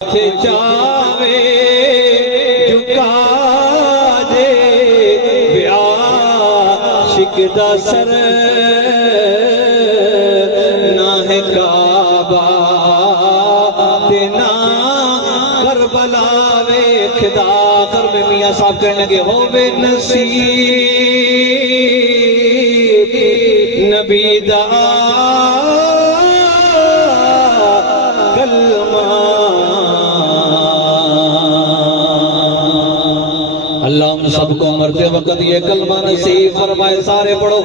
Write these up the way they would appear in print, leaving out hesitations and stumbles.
چاوے جھکا دے عاشق دا سر نہ ہے کعبہ تے نہ کربلا ویکھدا آخر میں میاں صاحب کہنے لگے ہووے نصیب نبی دا کلمہ اللہ ہم سب کو مرتے وقت یہ کلمہ نصیب فرمائے سارے پڑھو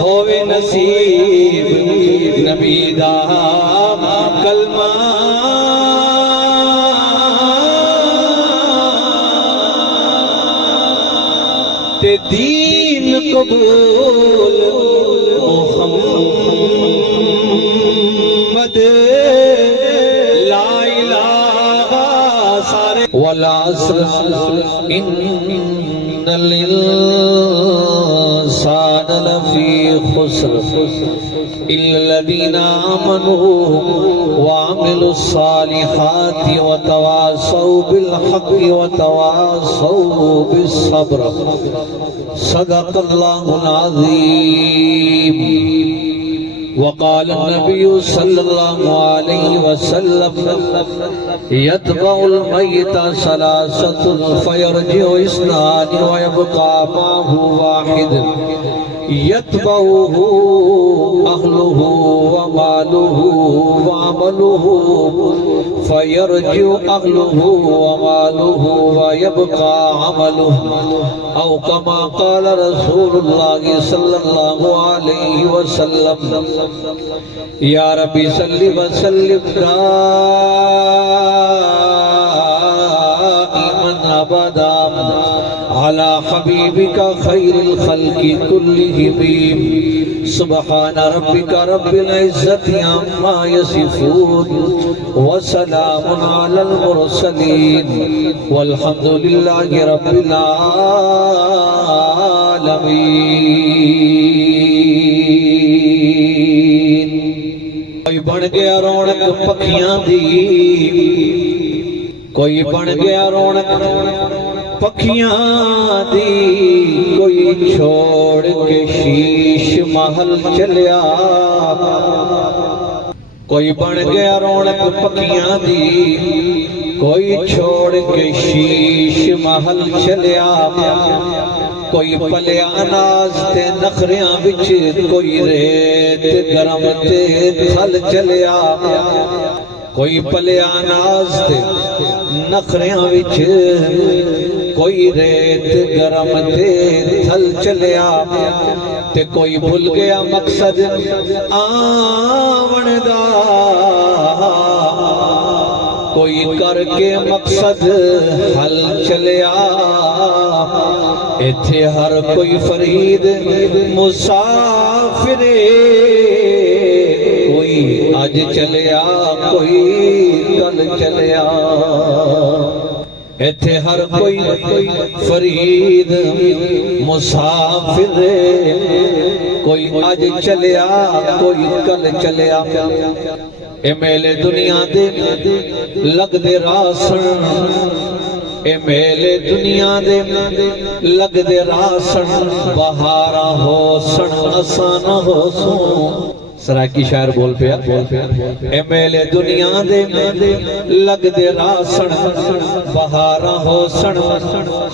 ہووے نصیب نبی دا کلمہ تے دین قبول محمد لا الہ سارے والعصر ان الانسان لفی خسر الا الذین آمنوا وعملوا الصالحات وتواصوا بالحق وتواصوا بالصبر صدق اللہ العظیم وقال النبي صلى الله عليه وسلم يتبع الميت ثلاثة فيرجع اثنان ويبقى معه واحد يتبعه أهله وماله وعمله فيرجع أهله وماله ويبقى عمله أو كما قال رسول الله صلى الله عليه وسلم يا ربي صل وسلم دائما أبدا على حبيبك خير الخلق كلهم سبحان ربك رب العزة عما يصفون وسلام على المرسلين والحمد لله رب العالمين کوئی بن گیا رونق پکھیاں دی کوئی بن گیا رونق پکھیاں دی کوئی چھوڑ کے شیش محل چلیا کوئی بن گیا رونق پکھیاں دی کوئی چھوڑ کے شیش محل چلیا کوئی پلیا اناز تے نخریاں وچ کوئی ریت گرم تے تھل چلیا کوئی پلیا اناز تے نخریاں وچ کوئی ریت گرم تے تھل چلیا تے کوئی بھول گیا مقصد آون دا کوئی کر کے مقصد حل چلیا ایتھے ہر کوئی فرید مسافر کوئی آج چلیا کوئی کل چلیا ایتھے ہر کوئی فرید مسافر کوئی آج چلیا کوئی کل چلیا اے میلے دنیا دے لگ دے راسن اے میلے دنیا دے لگ دے راسن بہارا ہو سن آسان ہو سوں سرائکی شاعر بول پیا اے میلے دنیا دے لگ دے راسن بہارا ہو سن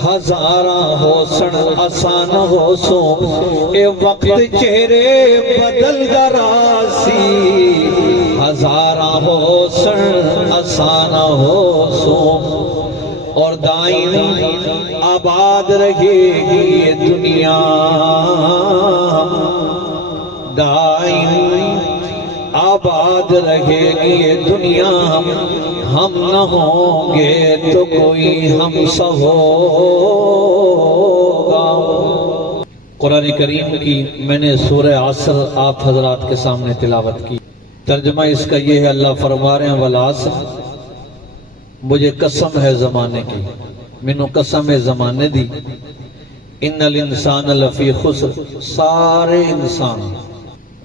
ہزارا ہو سن آسان ہو سوں اے وقت چہرے بدل دراسی ہزارہ ہو سن آسان ہو سوں اور دائم آباد رہے گی یہ دنیا دائم آباد رہے گی یہ دنیا ہم نہ ہوں گے تو کوئی ہم سا ہوگا قرآن کریم کی میں نے سورہ عصر آپ حضرات کے سامنے تلاوت کی ترجمہ اس کا یہ ہے اللہ فرما رہے ہیں والعصر مجھے قسم ہے زمانے کی منو قسم ہے زمانے دی ان الانسان لفی خسر سارے انسان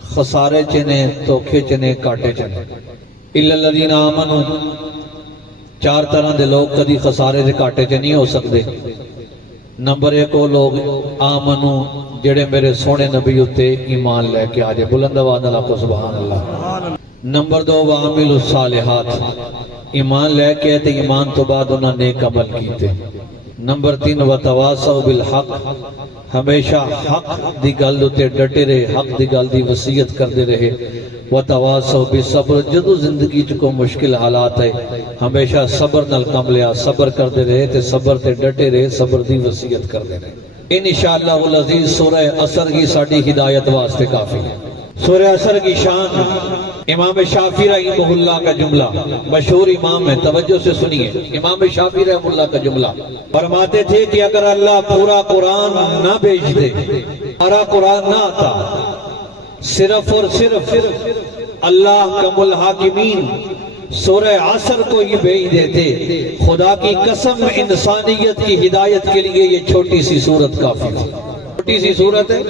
خسارے چنے توکھے چنے کاٹے چنے الا الذین آمنوا چار طرح دے لوگ کدی خسارے دے کاٹے چ نہیں ہو سکتے۔ نمبر ایک وہ لوگ آمنو جڑے میرے سونے نبی اتے ایمان لے کے آجے، بلند آواز اللہ کو سبحان اللہ۔ نمبر دو وعامل الصالحات، ایمان لے کے تے ایمان تو بعد انہاں نیک عمل کیتے۔ نمبر تین وتواصوا بالحق، ہمیشہ حق دی گل تے ڈٹے رہے، حق دی گل دی وصیت کردے رہے۔ وتواصوا بالصبر، جدو زندگی چ کو مشکل حالات ہے ہمیشہ صبر نال کم لیا، صبر کردے رہے تے صبر تے ڈٹے رہے، صبر دی وصیت کردے رہے۔ انشاءاللہ العزیز سورہ عصر کی ساڈی ہدایت واسطے کافی ہے۔ سورہ عصر کی شان امام شافعی رحمہ اللہ کا جملہ، مشہور امام ہے، توجہ سے سنیے۔ امام شافعی رحمہ اللہ کا جملہ فرماتے تھے کہ اگر اللہ پورا قرآن نہ بھیج دے، سارا قرآن نہ آتا، صرف اور صرف اللہ کم الحاکمین سورہ عصر کو یہ بھیج دیتے، خدا کی قسم انسانیت کی ہدایت کے لیے یہ چھوٹی سی سورت کافی ہے۔ چھوٹی سی سورت ہے،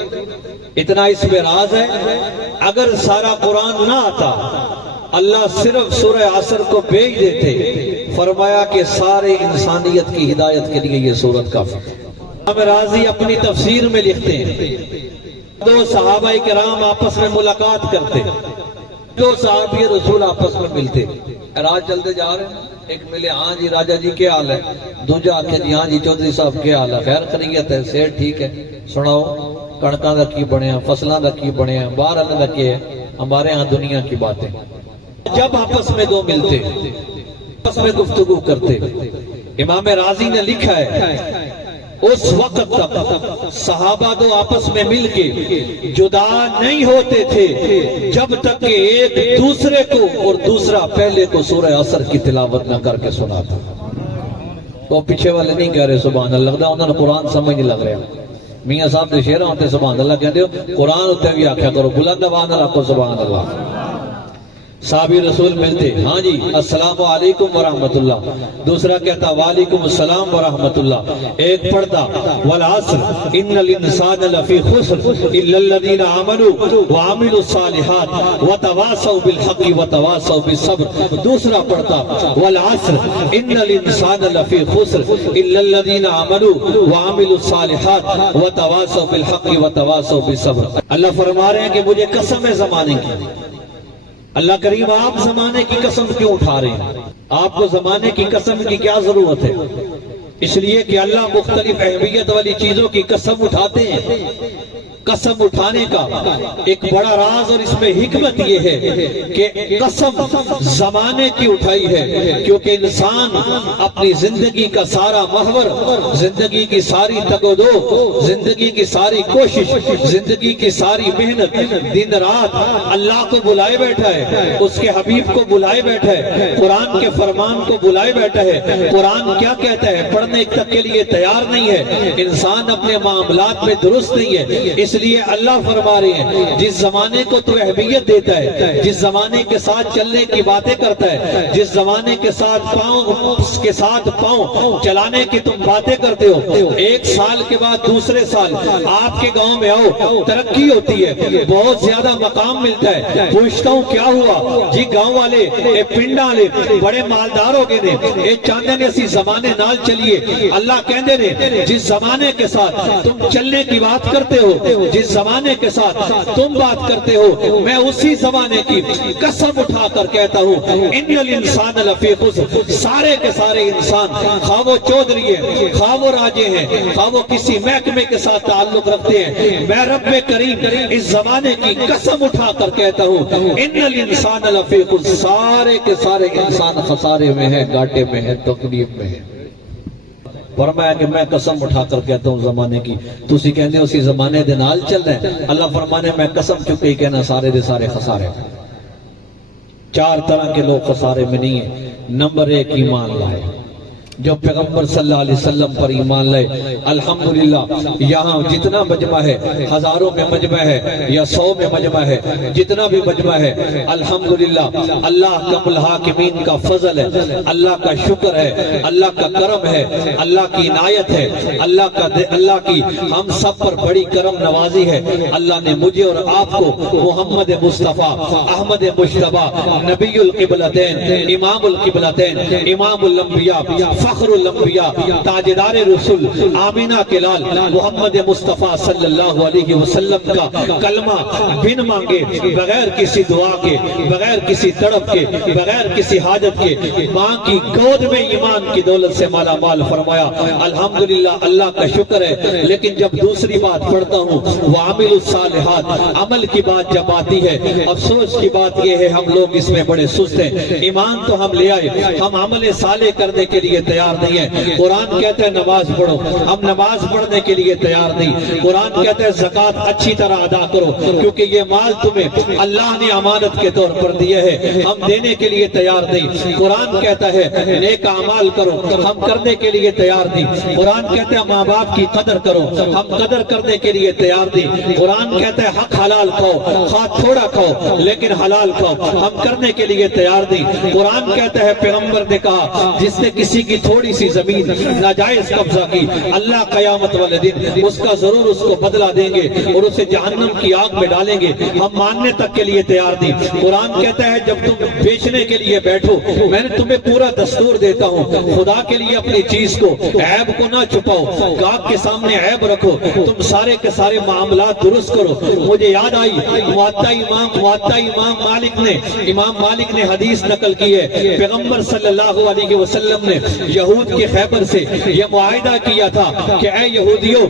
اتنا اس میں راز ہے۔ اگر سارا قرآن نہ آتا، اللہ صرف سورہ عصر کو بھیج دیتے، فرمایا کہ سارے انسانیت کی ہدایت کے لیے یہ سورت کافی ہے۔ امام راضی اپنی تفسیر میں لکھتے ہیں، دو صحابہ کرام آپس میں ملاقات کرتے، دو صحابی رسول آپس میں ملتے، راہ چلتے جا رہے ہیں، ایک ملے ہاں جی راجہ جی کیا حال ہے، دوجہ آکھے جی ہاں جی چودھری صاحب کیا حال ہے، خیر خیریت ہے، صحت ٹھیک ہے، سناؤ کڑکاں دا کی بنیا، فصلاں دا کی بنیا، باہر اللہ دا کی ہے، ہمارے ہاں دنیا کی باتیں۔ جب آپس میں دو ملتے، آپس میں گفتگو کرتے، امام راضی نے لکھا ہے اس وقت تک صحابہ دو آپس میں مل کے جدا نہیں ہوتے تھے جب تک کہ ایک دوسرے کو اور دوسرا پہلے کو سورہ عصر کی تلاوت نہ کر کے سناتا۔ تو پیچھے والے نہیں کہہ رہے سبحان اللہ، لگتا انہوں نے قرآن سمجھ نہیں لگ رہا۔ میاں صاحب دے شعر ہوتے سبحان اللہ کہتے ہو، قرآن ہوتے بھی آکھیا کرو، بلند آواز نال آکھو سبحان اللہ۔ صحابی رسول ملتے، ہاں جی السلام علیکم ورحمت اللہ، دوسرا کہتا وعلیکم السلام ورحمت اللہ، ایک پڑھتا والعصر ان الانسان لفی خسر الا الذین آمنوا وعملوا الصالحات وتواصوا بالحق وتواصوا بالصبر، دوسرا پڑھتا والعصر ان الانسان لفی خسر الا الذین آمنوا وعملوا الصالحات وتواصوا بالحق وتواصوا بالصبر۔ اللہ فرما رہے ہیں کہ مجھے قسم ہے زمانے کی، اللہ کریم آپ زمانے کی قسم کیوں اٹھا رہے ہیں؟ آپ کو زمانے کی قسم کی کیا ضرورت ہے؟ اس لیے کہ اللہ مختلف اہمیت والی چیزوں کی قسم اٹھاتے ہیں۔ قسم اٹھانے کا ایک بڑا راز اور اس میں حکمت یہ ہے کہ قسم زمانے کی اٹھائی ہے، کیونکہ انسان اپنی زندگی کا سارا محور، زندگی کی ساری تگ و دو، زندگی کی ساری کوشش، زندگی کی ساری محنت، دن رات اللہ کو بلائے بیٹھا ہے، اس کے حبیب کو بلائے بیٹھا ہے، قرآن کے فرمان کو بلائے بیٹھا ہے۔ قرآن کیا کہتا ہے پڑھنے تک کے لیے تیار نہیں ہے، انسان اپنے معاملات میں درست نہیں ہے، اس لیے اللہ فرما رہے ہیں جس زمانے کو تو اہمیت دیتا ہے، جس زمانے کے ساتھ چلنے کی باتیں کرتا ہے، جس زمانے کے ساتھ پاؤں چلانے کی تم باتیں کرتے ہو، ایک سال کے بعد دوسرے سال آپ کے گاؤں میں آؤ، ترقی ہوتی ہے، بہت زیادہ مقام ملتا ہے، پوچھتا ہوں کیا ہوا جی گاؤں والے پنڈا والے بڑے مالدار ہو گئے نے، اے چاندے نے اسی زمانے نال چلیے۔ اللہ کہندے نے جس زمانے کے ساتھ تم چلنے کی بات کرتے ہو، جس زمانے کے ساتھ تم بات کرتے ہو، میں اسی زمانے کی قسم اٹھا کر کہتا ہوں ان الانسان لفی خسر، سارے کے سارے انسان، خواہ وہ چودھری ہے، خواہ وہ راجے ہیں، خواہ وہ کسی محکمے کے ساتھ تعلق رکھتے ہیں، میں رب کریم اس زمانے کی قسم اٹھا کر کہتا ہوں ان الانسان لفی خسر، سارے کے سارے انسان خسارے میں ہے، گھاٹے میں ہے، تکلیف میں ہے۔ فرمایا کہ میں قسم اٹھا کر کہتا ہوں زمانے کی، تسی کہنے اسی زمانے دے نال چل رہے ہیں، اللہ فرمانے میں قسم چکے ہی کہنا سارے دے سارے خسارے۔ چار طرح کے لوگ خسارے میں نہیں ہیں۔ نمبر ایک ایمان لائے، جو پیغمبر صلی اللہ علیہ وسلم پر ایمان لائے۔ الحمدللہ یہاں جتنا مجمع ہے، ہزاروں میں مجمع ہے یا 100 میں مجمع ہے، جتنا بھی مجمع ہے، الحمدللہ اللہ کا الحاکمین کا فضل ہے، اللہ کا شکر ہے، اللہ کا کرم ہے، اللہ کی عنایت ہے، اللہ کی ہم سب پر بڑی کرم نوازی ہے۔ اللہ نے مجھے اور آپ کو محمد مصطفیٰ احمد مجتبیٰ نبی القبلتین، امام القبلتین، امام الانبیاء، فخر الانبیاء، تاجدار رسول، آمینہ کے لال محمد مصطفیٰ صلی اللہ علیہ وسلم کا کلمہ بن مانگے، بغیر کسی دعا کے، بغیر کسی تڑپ کے، بغیر کسی حاجت کے، ماں کی گود میں ایمان کی دولت سے مالا مال فرمایا۔ الحمدللہ اللہ کا شکر ہے۔ لیکن جب دوسری بات پڑھتا ہوں، وَعَمِلُ الصَّالِحَاتِ، عمل کی بات جب آتی ہے، افسوس کی بات یہ ہے ہم لوگ اس میں بڑے سست ہیں۔ ایمان تو ہم لے آئے، ہم عمل صالح کرنے کے لیے تیار نہیں ہیں۔ قرآن کہتا ہے نماز پڑھو، ہم نماز پڑھنے کے لیے تیار نہیں۔ قرآن کہتا ہے زکوٰۃ اچھی طرح ادا کرو، کیونکہ یہ مال تمہیں اللہ نے امانت کے طور پر دیے ہے، ہم دینے کے لیے تیار نہیں۔ قرآن کہتا ہے نیک اعمال کرو، ہم کرنے کے لیے تیار نہیں۔ قرآن کہتا ہے ماں باپ کی قدر کرو، ہم قدر کرنے کے لیے تیار نہیں۔ قرآن کہتا ہے حق حلال کھاؤ، خواہ تھوڑا کھاؤ لیکن حلال کھاؤ، ہم کرنے کے لیے تیار نہیں۔ قرآن کہتا ہے پیغمبر نے کہا جس نے کسی کی تھوڑی سی زمین ناجائز قبضہ کی، اللہ قیامت والے دن اس کا ضرور اس کو بدلہ دیں گے اور اسے جہنم کی آگ میں ڈالیں گے، ہم ماننے تک کے لیے تیار نہیں۔ قرآن کہتا ہے جب تم بیچنے کے لیے بیٹھو، میں نے تمہیں پورا دستور دیتا ہوں، خدا کے لیے اپنی چیز کو، عیب کو نہ چھپاؤ، گاہک کے سامنے عیب رکھو، تم سارے کے سارے معاملات درست کرو۔ مجھے یاد آئی موطا امام مالک نے حدیث نقل کی ہے، پیغمبر صلی اللہ علیہ وسلم نے یہود کے خیبر سے یہ معاہدہ کیا تھا کہ اے یہودیوں،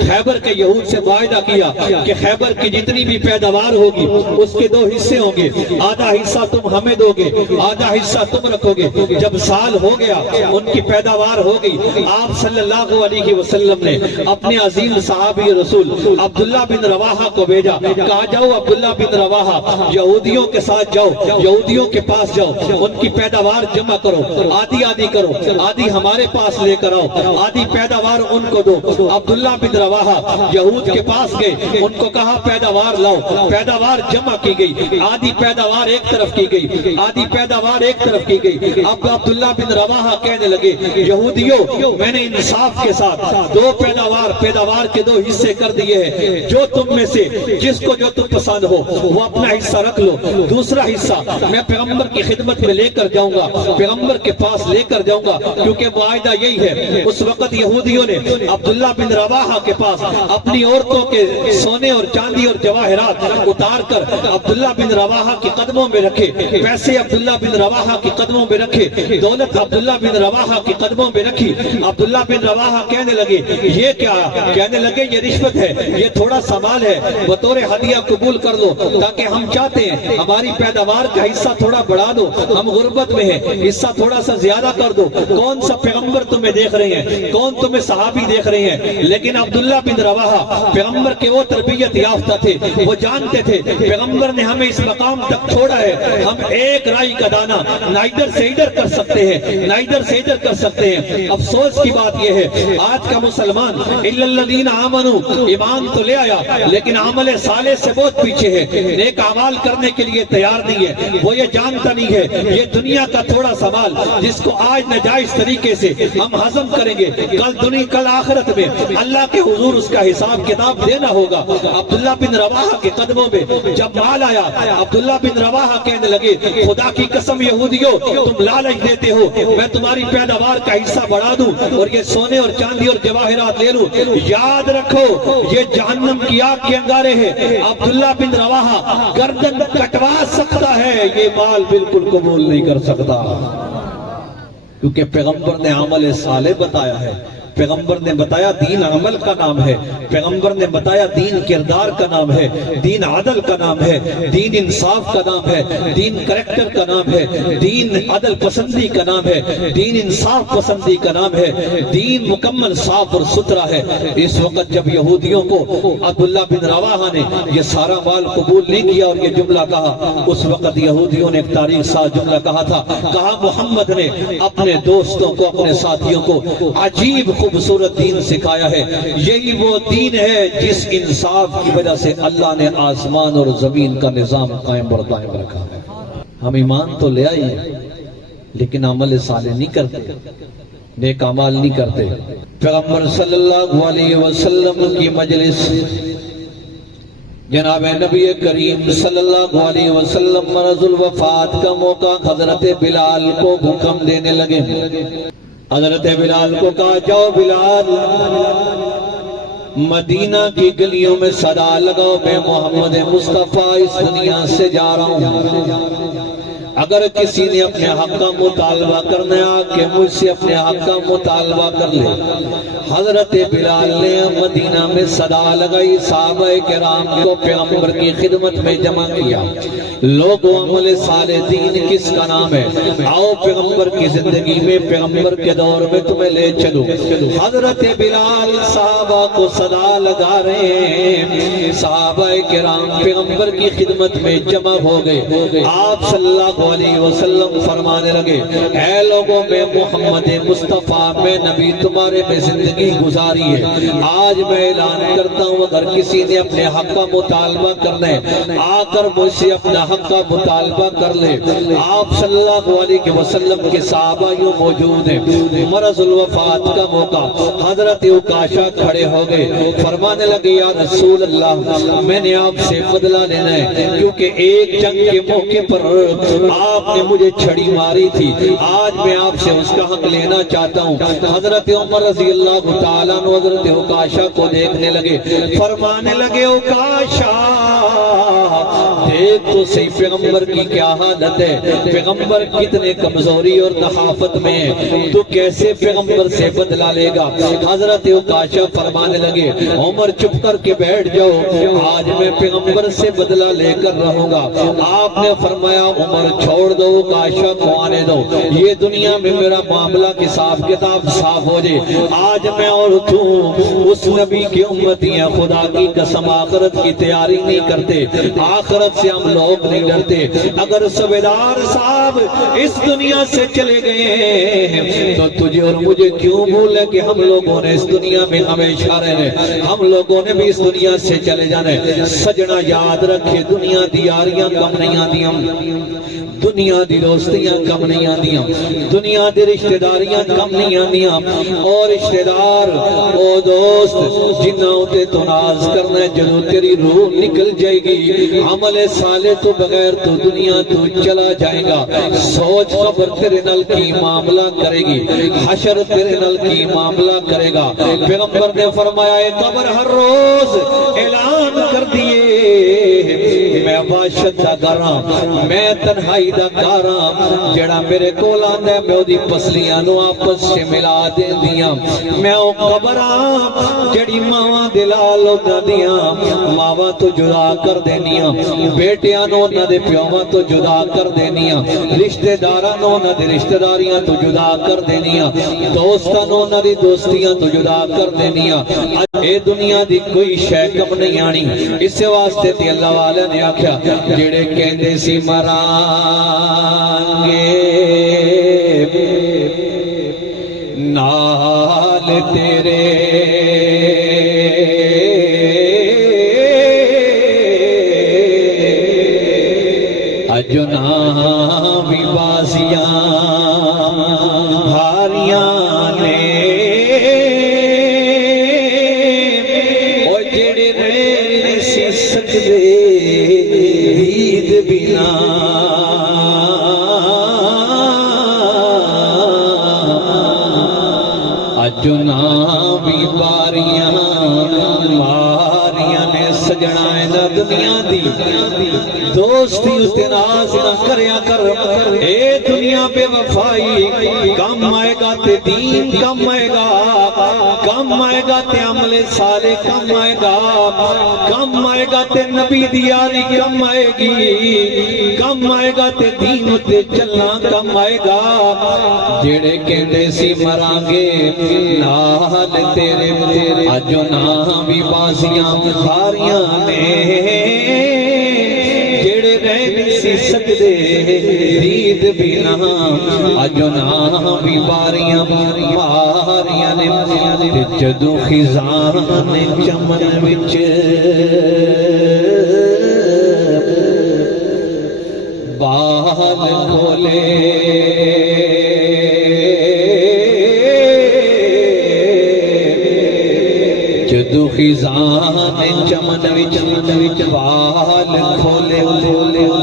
خیبر کے یہود سے معاہدہ کیا کہ خیبر کی جتنی بھی پیداوار ہوگی اس کے 2 حصے ہوں گے، آدھا حصہ تم ہمیں دو گے، آدھا حصہ تم رکھو گے۔ جب سال ہو گیا، ان کی پیداوار ہو گئی، آپ صلی اللہ علیہ وسلم نے اپنے عظیم صحابی رسول عبداللہ بن رواحہ کو بھیجا، کہا جاؤ عبداللہ بن رواحہ یہودیوں کے ساتھ جاؤ، یہودیوں کے پاس جاؤ، ان کی پیداوار جمع کرو، آدھی آدھی کرو، آدھی ہمارے پاس لے کر آؤ، آدھی پیداوار ان کو دو۔ عبداللہ بن رواحہ یہود کے پاس گئے، ان کو کہا پیداوار لاؤ، پیداوار جمع کی گئی، آدھی پیداوار ایک طرف کی گئی، آدھی پیداوار ایک طرف کی گئی۔ اب عبداللہ بن رواحہ کہنے لگے یہودیوں، میں نے انصاف کے ساتھ 2 پیداوار کے 2 حصے کر دیے ہیں، جو تم میں سے جس کو جو تم پسند ہو وہ اپنا حصہ رکھ لو، دوسرا حصہ میں پیغمبر کی خدمت میں لے کر جاؤں گا، پیغمبر کے پاس لے کر جاؤں گا، کیونکہ معاہدہ یہی ہے۔ اس وقت یہودیوں نے عبداللہ بن رواحہ کے پاس اپنی عورتوں کے سونے اور چاندی اور جواہرات اتار کر عبداللہ بن رواحہ کے قدموں میں رکھے، پیسے عبداللہ بن رواحہ کے قدموں میں رکھے، دولت عبداللہ بن رواحہ کے قدموں میں رکھی۔ عبداللہ بن رواحہ کہنے لگے یہ کیا؟ کہنے لگے یہ رشوت ہے، یہ تھوڑا سا مال ہے، بطور ہدیہ قبول کر لو، تاکہ ہم چاہتے ہیں ہماری پیداوار کا حصہ تھوڑا بڑھا دو، ہم غربت میں ہیں، حصہ تھوڑا سا زیادہ کر دو۔ کون سا پیغمبر تمہیں دیکھ رہے ہیں، کون تمہیں صحابی دیکھ رہے ہیں؟ لیکن عبداللہ بن رواحہ پیغمبر کے وہ تربیت یافتہ تھے، وہ جانتے تھے پیغمبر نے ہمیں اس مقام تک چھوڑا ہے، ہم ایک رائی کا دانہ نہ ادھر سے ادھر کر سکتے ہیں، نہ ادھر سے ادھر کر سکتے ہیں۔ افسوس کی بات یہ ہے آج کا مسلمان الا الذین آمنوا، ایمان تو لے آیا لیکن عمل صالح سے بہت پیچھے ہے، نیک اعمال کرنے کے لیے تیار نہیں ہے، وہ یہ جانتا نہیں ہے یہ دنیا کا تھوڑا سا مال جس کو آج ناجائز طریقے سے ہم ہضم کریں گے، کل آخرت میں اللہ کے حضور اس کا حساب کتاب دینا ہوگا۔ عبداللہ بن رواحہ کے قدموں میں جب مال آیا، عبداللہ بن رواحہ کہنے لگے خدا کی قسم یہودیوں، تم لالچ دیتے ہو میں تمہاری پیداوار کا حصہ بڑھا دوں اور یہ سونے اور چاندی اور جواہرات لے لوں، یاد رکھو یہ جہنم کی آگ کے انگارے ہیں، عبداللہ بن رواحہ گردن کٹوا سکتا ہے، یہ مال بالکل قبول نہیں کر سکتا، کیونکہ پیغمبر نے عمل صالح بتایا ہے، پیغمبر نے بتایا دین عمل کا نام ہے، پیغمبر نے بتایا دین کردار کا نام ہے، دین عدل کا نام ہے، دین انصاف کا نام ہے، دین کریکٹر کا نام ہے، دین عدل پسندی کا نام ہے، دین انصاف پسندی کا نام ہے، دین مکمل صاف اور ستھرا ہے۔ اس وقت جب یہودیوں کو عبداللہ بن رواحہ نے یہ سارا مال قبول نہیں کیا اور یہ جملہ کہا، اس وقت یہودیوں نے ایک تاریخ ساز جملہ کہا تھا، کہا محمد نے اپنے دوستوں کو، اپنے ساتھیوں کو عجیب خوبصورت دین سکھایا ہے، یہی وہ دین ہے جس انصاف کی وجہ سے اللہ نے آسمان اور زمین کا نظام قائم اور دائم رکھا ہے۔ ہم ایمان تو لے آئے لیکن عمل صالح نہیں کرتے، نیک اعمال نہیں کرتے۔ پیغمبر صلی اللہ علیہ وسلم کی مجلس، جناب نبی کریم صلی اللہ علیہ وسلم مرض الوفات کا موقع، حضرت بلال کو حکم دینے لگے۔ حضرت بلال کو کہا جاؤ بلال، مدینہ کی گلیوں میں صدا لگاؤ، میں محمد مصطفیٰ اس دنیا سے جا رہا ہوں، اگر کسی نے اپنے حق کا مطالبہ کرنا ہے کہ مجھ سے اپنے حق کا مطالبہ کر لے۔ حضرت بلال نے مدینہ میں صدا لگائی، صحابہ کرام کو پیغمبر کی خدمت میں جمع کیا۔ لوگوں، عمل صالح دین کس کا نام ہے؟ آؤ پیغمبر کی زندگی میں، پیغمبر کے دور میں تمہیں لے چلو۔ حضرت بلال صحابہ کو صدا لگا رہے ہیں، صحابہ کرام پیغمبر کی خدمت میں جمع ہو گئے۔ آپ صلی اللہ علیہ وسلم فرمانے لگے، اے لوگوں، میں محمد مصطفیٰ، میں نبی تمہارے میں زندگی گزاری ہے، آج میں اعلان کرتا ہوں اگر کسی نے اپنے حق کا مطالبہ کرنا ہے آ کر مجھ سے اپنا حق کا مطالبہ کر لے۔ آپ صلی اللہ علیہ وسلم کے صحابہ یوں موجود ہیں، مرض الوفات کا موقع، حضرت عکاشہ کھڑے ہو گئے، فرمانے لگے یا رسول اللہ، میں نے آپ سے بدلہ لینا ہے، کیونکہ ایک جنگ کے موقع پر آپ نے مجھے چھڑی ماری تھی، آج میں آپ سے اس کا حق لینا چاہتا ہوں۔ حضرت عمر رضی اللہ تعالیٰ عنہ حضرت عکاشہ کو دیکھنے لگے، فرمانے لگے عکاشہ دیکھ تو صحیح پیغمبر کی کیا حالت ہے، پیغمبر کتنے کمزوری اور نحافت میں ہے، تو کیسے پیغمبر سے بدلہ لے گا؟ حضرت عکاشہ فرمانے لگے عمر چپ کر کے بیٹھ جاؤ، آج میں پیغمبر سے بدلہ لے کر رہوں گا۔ آپ نے فرمایا عمر چھوڑ دو، عکاشہ کو آنے دو، یہ دنیا میں میرا معاملہ حساب کتاب صاف ہو جائے، آج میں اور تو اس نبی کی امتی ہیں، خدا کی قسم آخرت کی تیاری نہیں کرتے، آخرت سے ہم لوگ نہیں ڈرتے۔ اگر صوبیدار صاحب اس دنیا سے چلے گئے ہیں تو تجھے اور مجھے کیوں بھولے کہ ہم لوگوں نے اس دنیا میں ہمیشہ رہنے، ہم لوگوں نے بھی اس دنیا سے چلے جانے۔ سجنا یاد رکھے، دنیا دی یاریاں کم نہیں آدیاں، دنیا دی دوستیاں کم نہیں آدیاں، دنیا دی رشتہ داریاں کم نہیں آدیاں، اور رشتہ دار او دوست جنہ ہوتے تو ناز کرنا ہے، جنہوں تیری روح نکل جائے گی، عمل صالح تو بغیر تو دنیا تو چلا جائے گا۔ سوچ قبر تیرے نال کی معاملہ کرے گی، حشر تیرے نال کی معاملہ کرے گا۔ پیغمبر نے فرمایا اے قبر ہر روز اعلان کر دیے میں وحشت دا گاراں، میں تنہائی دا گاراں، جڑا میرے کول آندا ہے میں اودی پسلیاں نو آپس سے ملا دیندیاں، میں او قبراں جڑی ماواں دے لال اوناں دیاں ماواں تو جدا کر دینیاں، بیٹیاں نو انہاں دے پیواں تو جدا کر دینیاں، رشتہ داراں نو انہاں دے رشتہ داریاں تو جدا کر دینیاں، دوستاں نو انہاں دی دوستیاں تو جدا کر دینیاں۔ اے دنیا دی کوئی شے کم نہیں آنی، اس واسطے تے اللہ والے نے آکھیا جڑے کہندے سی مران گے نال تیرے اجنا بھی بازیاں ہاریاں نے، اور جڑے رہ نہیں سی سکدے دید بنا، اجنا بھی باریاں ماریاں نے سجنا ہے نہ دنیا دی دوستی اتناز نہ کریا کر اے دنیا بے وفائی کم آئے گا تے دین کم آئے گا کم آئے گا تے عمل صالح کم آئے گا کم آئے گا تے نبی دیاری کم آئے گی کم آئے گا تے دین تے چلنا کم آئے گا جڑے کہندے سی مرانگے نال تیرے اجو نہ بھی بازیاں ہاریاں نے جڑے رہ نہیں سی سکدے دید بھی نہ اجو نہ بھی باریاں ماریاں نے تے جدوں خزاں نے چمن وچ بال کھولے جدو خزان چمن وچ بال کھولے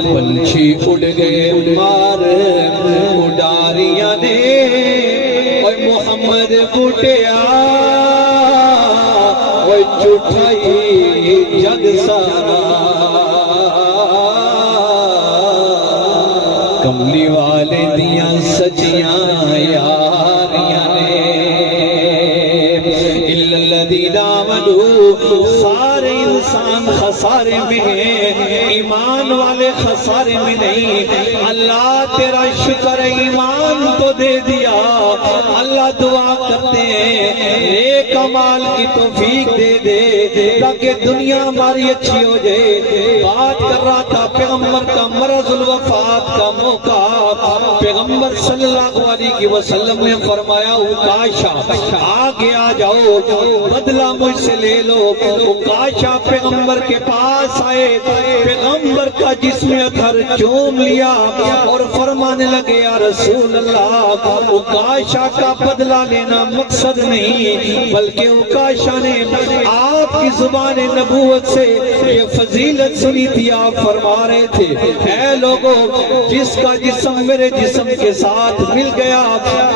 پنچھی اڑ گئے مار اڈاریاں نے اوے محمد بوٹیا اوے جھوٹائی جگ سارا کملی والے دیاں سچیاں یاریاں نے الا الذین آمنوا سارے انسان خسارے میں ہیں ایمان والے خسارے میں نہیں اللہ تیرا شکر ایمان تو دے دیا اللہ دعا کرتے ہیں نیک اعمال کی توفیق دے دے تاکہ دنیا ہماری اچھی ہو جائے بات کر رہا تھا پیغمبر کا مرض الوفات کا موقع پیغمبر صلی اللہ علیہ وسلم نے فرمایا اکاشا آگے آ جاؤ بدلہ مجھ سے لے لو اکاشا پیغمبر کے پاس آئے پیغمبر کا جسم اثر چوم لیا اور فرمانے لگے یا رسول اللہ اکاشا کا بدلہ لینا مقصد نہیں بلکہ اکاشا نے آپ کی زبان نبوت سے یہ فضیلت سنی تھی آپ فرما رہے تھے اے لوگوں جس کا جسم میرے جسم کے ساتھ مل گیا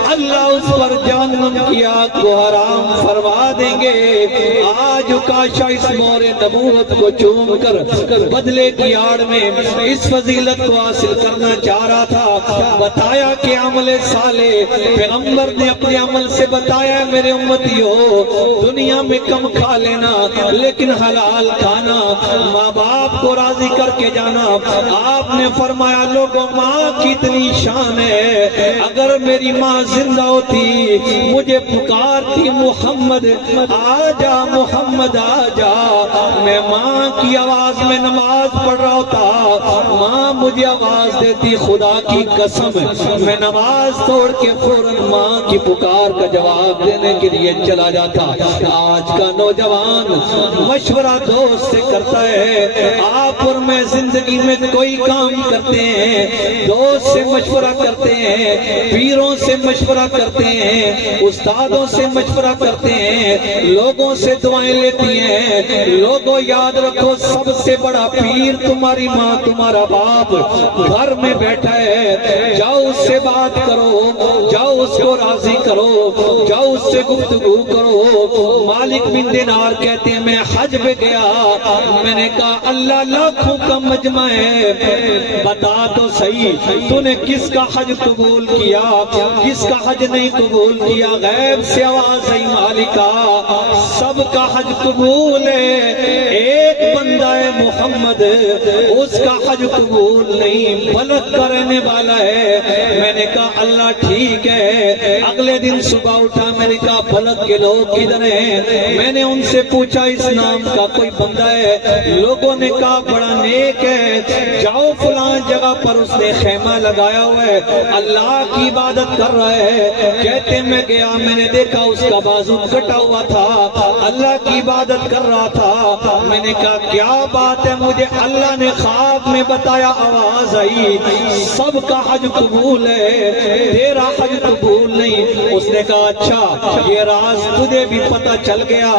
اللہ اس پر جہنم کی آگ کو حرام فرما دیں گے آج اکاشا اس مور نبوت کو چوم کر بدلے کی آڑ میں اس فضیلت کو حاصل کرنا چاہ رہا تھا بتایا کہ عمل صالح پیغمبر نے اپنے عمل سے بتایا میرے امتیوں دنیا میں کم کھا لینا لیکن حلال کھانا ماں باپ کو راضی کر کے جانا آپ نے فرمایا لوگوں ماں کی اتنی شان ہے اگر میری ماں زندہ ہوتی مجھے پکارتی محمد آجا محمد آجا میں ماں کی آواز میں نماز پڑھ رہا ہوتا ماں مجھے آواز دیتی خدا کی قسم میں نماز توڑ کے فوراً ماں کی پکار کا جواب دینے کے لیے چلا جاتا آج کا نوجوان مشورہ دوست سے کرتا ہے آپ اور میں زندگی میں کوئی کام کرتے ہیں دوست سے مشورہ کرتے ہیں پیروں سے مشورہ کرتے ہیں استادوں سے مشورہ کرتے ہیں لوگوں سے دعائیں لیتی ہیں لوگوں یاد رکھو سب سے بڑا پیر تمہاری ماں تمہارا باپ گھر میں بیٹھا ہے جاؤ اس سے بات کرو جاؤ اس کو راضی کرو جاؤ اس سے گفتگو کرو مالک بن دینار کہتے ہیں میں حج پہ گیا میں نے کہا اللہ لاکھوں کا مجمع ہے بتا تو صحیح تو نے کس کا حج قبول کیا کس کا حج نہیں قبول کیا غیب سے آواز آئی مالکا سب کا حج قبول ہے ایک بندہ ہے محمد اس کا حج قبول نہیں فلک کا رہنے والا ہے میں نے کہا اللہ ٹھیک ہے اگلے دن صبح اٹھا میں نے کہا فلک کے لوگ کدھر ہیں میں نے ان سے پوچھا اس نام کا کوئی بندہ ہے لوگوں نے کہا بڑا نیک ہے جاؤ فلاں جگہ پر اس نے خیمہ لگایا ہوا ہے اللہ کی عبادت کر رہا ہے کہتے میں گیا میں نے دیکھا اس کا بازو کٹا ہوا تھا اللہ کی عبادت کر رہا تھا میں نے کہا کیا بات ہے مجھے اللہ نے خواب میں بتایا آواز آئی سب کا حج قبول ہے تیرا حج قبول نہیں اس نے کہا اچھا یہ راز تجھے بھی پتہ چل گیا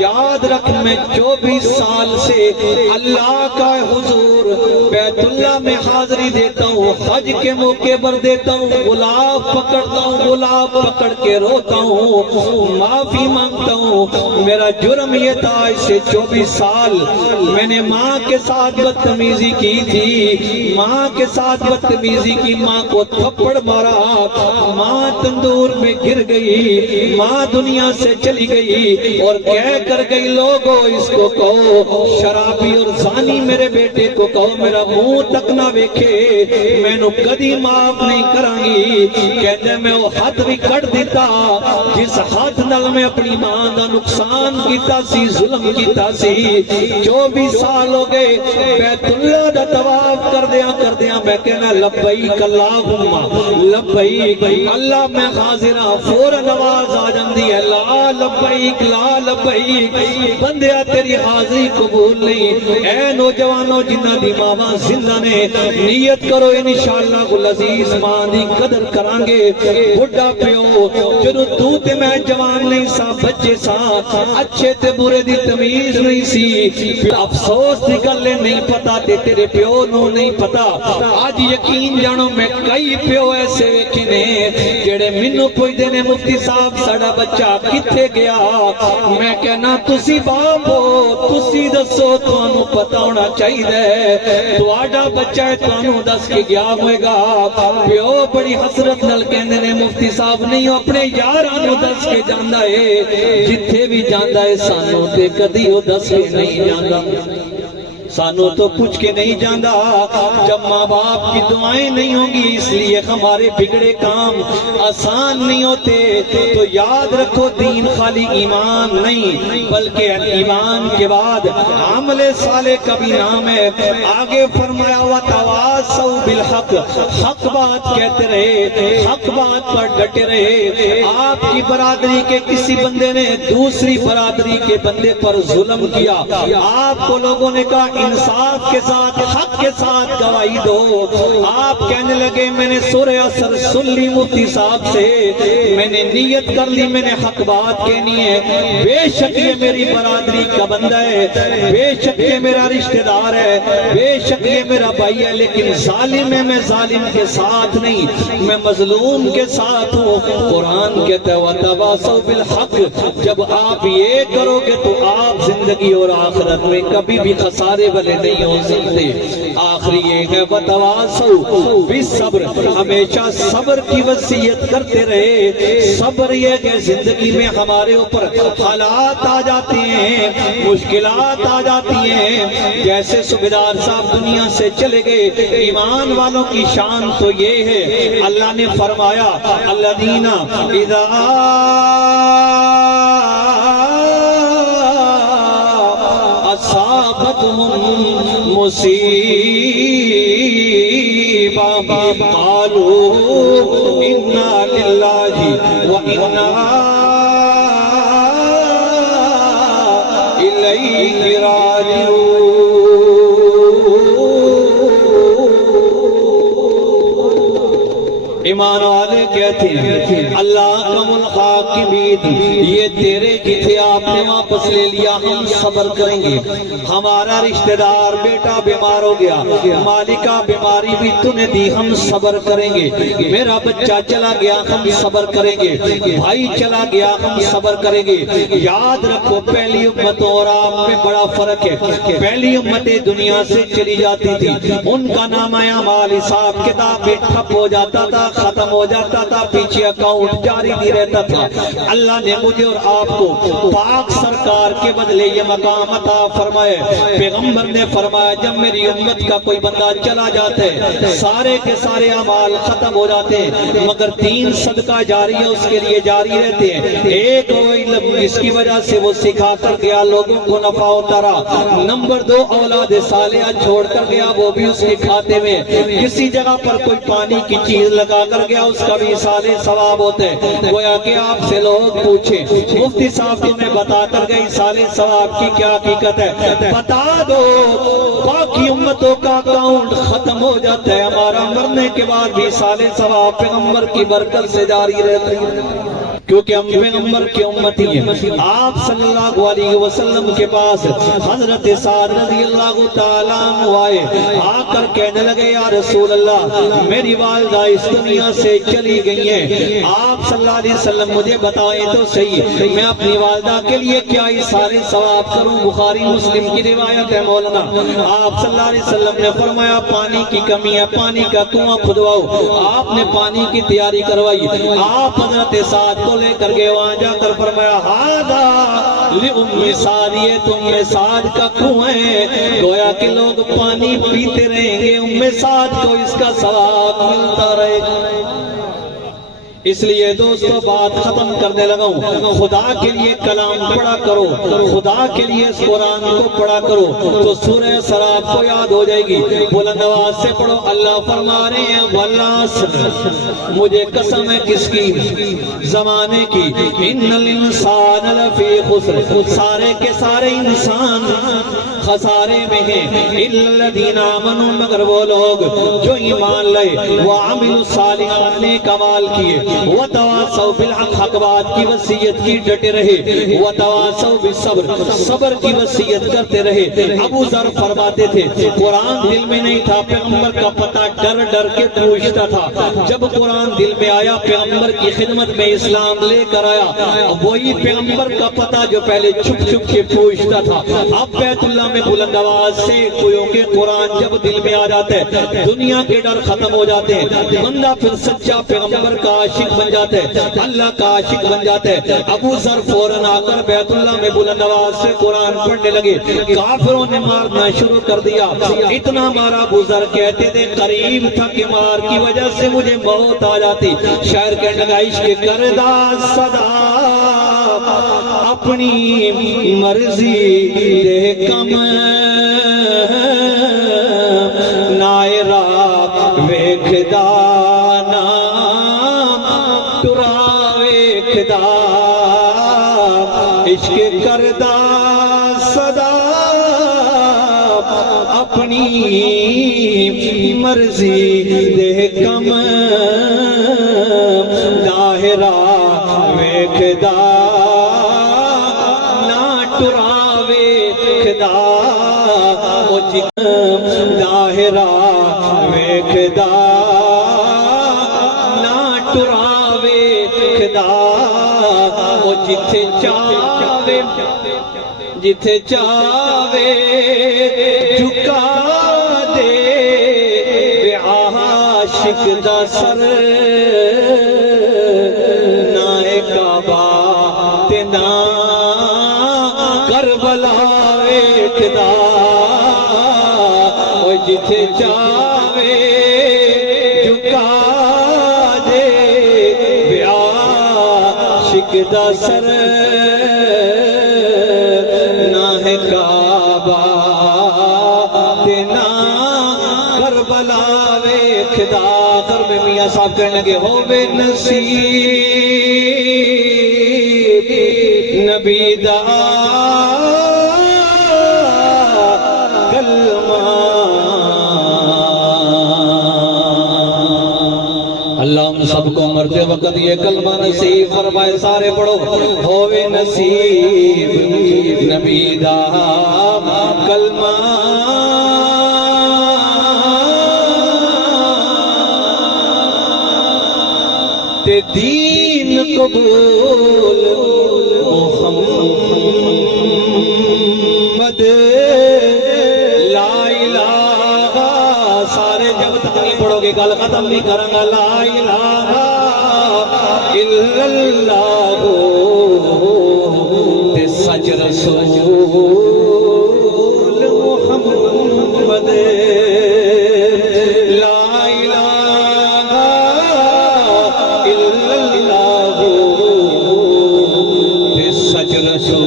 یاد رکھ میں 24 سال سے اللہ کا حضور بیت اللہ میں حاضری دیتا ہوں حج کے موقع پر دیتا ہوں غلاف پکڑتا ہوں غلاف پکڑ کے روتا ہوں معافی مانگتا ہوں میرا جرم جرم یہ تھا اسے 24 سال میں نے ماں کے ساتھ بدتمیزی کی تھی، ماں کے ساتھ بدتمیزی کی، ماں کو تھپڑ مارا، ماں تندور میں گر گئی، ماں دنیا سے چلی گئی اور کہہ کر گئی لوگوں اس کو کہو شرابی اور زانی میرے بیٹے کو کہو میرا منہ تک نہ ویکھے، میں نو کدی معاف نہیں کرانگی۔ کہتے میں وہ حد بھی کٹ دیتا جس حد نال میں اپنی ماں دا نقصان کیتا سی، ظلم کیتا سی۔ 24 سال ہو گئے بیت اللہ دا طواف کر دیا میں کہنا لبیک اللہم لبیک، اللہ میں حاضر ہاں، فوراً آواز آ جاندی ہے لا لبیک لا لبیک، بندیا تیری حاضری قبول نہیں۔ اے نوجوانوں جنہ دی ماما زندہ نے نیت کرو انشاءاللہ العزیز ماں دی قدر کرانگے۔ بڑھا پیو جنہوں تو تے میں جوان نہیں سا، بچے سا، اچھے تے برے دی تمیز نہیں سی، افسوس دی گلے نہیں پتا تے تیرے پیو نو نہیں پتا۔ آج یقین جانو میں کئی پیو ایسے ویکھے نے جڑے منو پوچھدے نے مفتی صاحب ساڈا بچہ کتھے گیا، میں کہنا تسی باپ ہو تسی دسو، تانوں پتہ ہونا چاہیے تہاڈا بچہ ہے تانوں دس کے گیا ہوئے گا۔ پیو بڑی حسرت نال کہندے نے مفتی صاحب نہیں اپنے یاراں نوں دس کے جاندا ہے، جتھے بھی جاندا ہے سانوں تے کدی او دس کے نہیں جاندا، سانوں تو پوچھ کے نہیں جاندا۔ جب ماں باپ کی دعائیں نہیں ہوں گی اس لیے ہمارے بگڑے کام آسان نہیں ہوتے۔ تو یاد رکھو دین خالی ایمان نہیں بلکہ ایمان کے بعد عمل صالح کا بھی نام ہے۔ آگے فرمایا وتواصوا بالحق، حق بات کہتے رہے، حق بات پر ڈٹے رہے۔ آپ کی برادری کے کسی بندے نے دوسری برادری کے بندے پر ظلم کیا، آپ کو لوگوں نے کہا انصاف کے ساتھ حق کے ساتھ گواہی دو۔ آپ کہنے لگے میں نے سورہ عصر سن لی مفتی صاحب سے، میں نے نیت کر لی میں نے حق بات کہنی ہے، بے شک یہ میری برادری کا بندہ ہے، بے شک یہ میرا رشتہ دار ہے، بے شک یہ میرا بھائی ہے، لیکن ظالم ہے میں ظالم کے ساتھ نہیں، میں مظلوم کے ساتھ ہوں۔ قرآن کہتا ہے وتواصوا بالحق، جب آپ یہ کرو گے تو آپ زندگی اور آخرت میں کبھی بھی خسارے والے نہیں ہو سکتے۔ آخری یہ ہے وتواصوا بالصبر، ہمیشہ صبر کی وصیت کرتے رہے۔ صبر یہ کہ زندگی میں ہمارے اوپر حالات آ جاتے ہیں، مشکلات آ جاتی ہیں، جیسے صوبیدار صاحب دنیا سے چلے گئے۔ ایمان والوں کی شان تو یہ ہے اللہ نے فرمایا الذین اذا اصابتهم مصیبہ قالوا انا للہ وانا الیہ راجعون۔ ایمان والے کہتے ہیں اللہ کم الحاکمین، یہ تیرے جتھے آپ نے واپس لے لیا ہم صبر کریں گے۔ ہمارا رشتہ دار بیٹا بیمار ہو گیا، مالکہ بیماری بھی تو نے دی، ہم صبر کریں گے۔ میرا بچہ چلا گیا ہم صبر کریں گے، بھائی چلا گیا ہم صبر کریں گے۔ یاد رکھو پہلی امتوں اور آپ میں بڑا فرق ہے۔ پہلی امتیں دنیا سے چلی جاتی تھی، ان کا نام اعمال حساب کتاب میں ٹھپ ہو جاتا تھا، ختم ہو جاتا تھا، پیچھے اکاؤنٹ جاری نہیں رہتا تھا۔ اللہ نے مجھے اور آپ کو پاک سرکار کے بدلے یہ مقام عطا فرمائے۔ پیغمبر نے فرمایا جب میری امت کا کوئی بندہ چلا جاتا ہے سارے کے سارے اعمال ختم ہو جاتے ہیں، مگر 3 صدقہ جاری ہے اس کے لیے جاری رہتے ہیں۔ ایک وہ علم جس کی وجہ سے وہ سکھا کر گیا لوگوں کو نفع ہوتا رہا، نمبر 2 اولاد صالحہ چھوڑ کر گیا وہ بھی اس کے کھاتے میں، کسی جگہ پر کوئی پانی کی چیز لگا کر گیا اس کا بھی صالح ثواب ہوتے ہیں۔ گویا کہ آپ سے لوگ پوچھیں مفتی صاحب تمہیں بتا کر گئی صالح ثواب کی کیا حقیقت ہے، بتا دو۔ باقی امتوں کا اکاؤنٹ ختم ہو جاتا ہے، ہمارا مرنے کے بعد بھی صالح ثواب پیغمبر کی برکت سے جاری رہتے ہیں۔ کیونکہ ہم پیغمبر کے امتی ہیں۔ آپ صلی اللہ علیہ وسلم کے پاس حضرت سعد رضی اللہ تعالیٰ عنہ آئے، آ کر کہنے لگے یا رسول اللہ میری والدہ اس دنیا سے چلی گئی ہیں، آپ صلی اللہ علیہ وسلم مجھے بتائیں تو صحیح میں اپنی والدہ کے لیے کیا سارے ثواب کروں؟ بخاری مسلم کی روایت ہے مولانا۔ آپ صلی اللہ علیہ وسلم نے فرمایا پانی کی کمی ہے، پانی کا کنواں کھدواؤ۔ آپ نے پانی کی تیاری کروائی، آپ حضرت سعد کو لے کر گئے، وہاں جا کر فرمایا ہاذا لأم سعد، یہ تو ام سعد کا کنواں ہے، گویا کہ لوگ پانی پیتے رہیں گے، ام سعد کو اس کا ثواب ملتا رہے گا۔ اس لیے دوستو بات ختم کرنے لگا ہوں، خدا کے لیے کلام پڑھا کرو، خدا کے لیے اس قرآن کو پڑھا کرو تو سورہ سراب کو یاد ہو جائے گی۔ بلند آواز سے پڑھو، اللہ فرما رہے ہیں والعصر، مجھے قسم ہے کس کی؟ زمانے کی۔ ان الانسان لفی خسر، سارے کے سارے انسان خسارے میں ہیں، الا الذین آمنوا، مگر وہ لوگ جو ایمان لائے، وعملوا الصالحات، نیک اعمال کیے، وتواصوا بالحق، حق بات کی وصیت کی ڈٹے رہے، وتواصوا بالصبر، صبر کی وصیت کرتے رہے۔ ابو ذر فرماتے تھے قرآن دل میں نہیں تھا، پیغمبر کا پتہ ڈر ڈر کے پوچھتا تھا، جب قرآن دل میں آیا پیغمبر کی خدمت میں اسلام لے کر آیا، وہی پیغمبر کا پتہ جو پہلے چھپ چھپ کے پوچھتا تھا، اب بیت اللہ میں بلند آواز سے کوئوں کے قرآن جب دل میں آ جاتے ہیں، دنیا کے ڈر ختم ہو جاتے ہیں، بندہ پھر سچا پیغمبر کا عاشق بن جاتے ہیں، اللہ کا عاشق بن جاتے ہیں۔ ابو ذر فوراً آ کر بیت اللہ میں بلند آواز سے قرآن پڑھنے لگے، کافروں نے مارنا شروع کر دیا، اتنا مارا ابو ذر کہتے تھے قریب تھا کہ مار کی وجہ سے مجھے موت آ جاتی۔ شاعر کہنے لگا عشق کردہ صدا اپنی مرضی دے کم، نائرہ ویکھدا نا ٹرا ویکھدا، عشق کردہ صدا اپنی مرضی دے کم، ظاہرہ ویکھدا ظاہرہ ویکھدا نا ٹرا ویکھدا، او جتھے چاہے جتھے چاہے جھکا دے عاشق دا سر، نہ کعبہ تے نہ کربلا ویکھدا، جتھے چاہے جھکا دے عاشق دا سر، نہ ہے کعبہ تے نہ کربلا ویکھدا۔ آخر میں میاں صاحب کہنے لگے ہووے نصیب نبی دا اللہ ہم سب کو مرتے وقت یہ کلمہ نصیب فرمائے، سارے پڑھو ہووے نصیب نبی دا کلمہ، تے دین قبول محمد لا الہ، سارے جب تک نہیں پڑھو گے گل ختم نہیں کروں گا، لا الہ الا اللہ تے سچ رسول محمد، لا الہ الا اللہ تے سچ رسول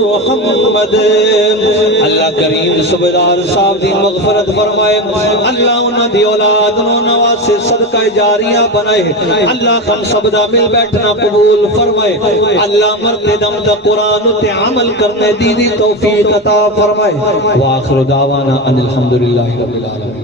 محمد۔ اللہ کریم صوبیدار صاحب دی مغفرت فرمائے، اللہ انہاں دی اولاد نو نواسے صدقہ جاریہ بنائے، اللہ ہم سب دا مل بیٹھنا قبول فرمائے، اللہ مرتے دم دا قرآن تے عمل کرنے دی توفیق عطا فرمائے۔ وآخر دعوانا ان الحمدللہ رب العالمین۔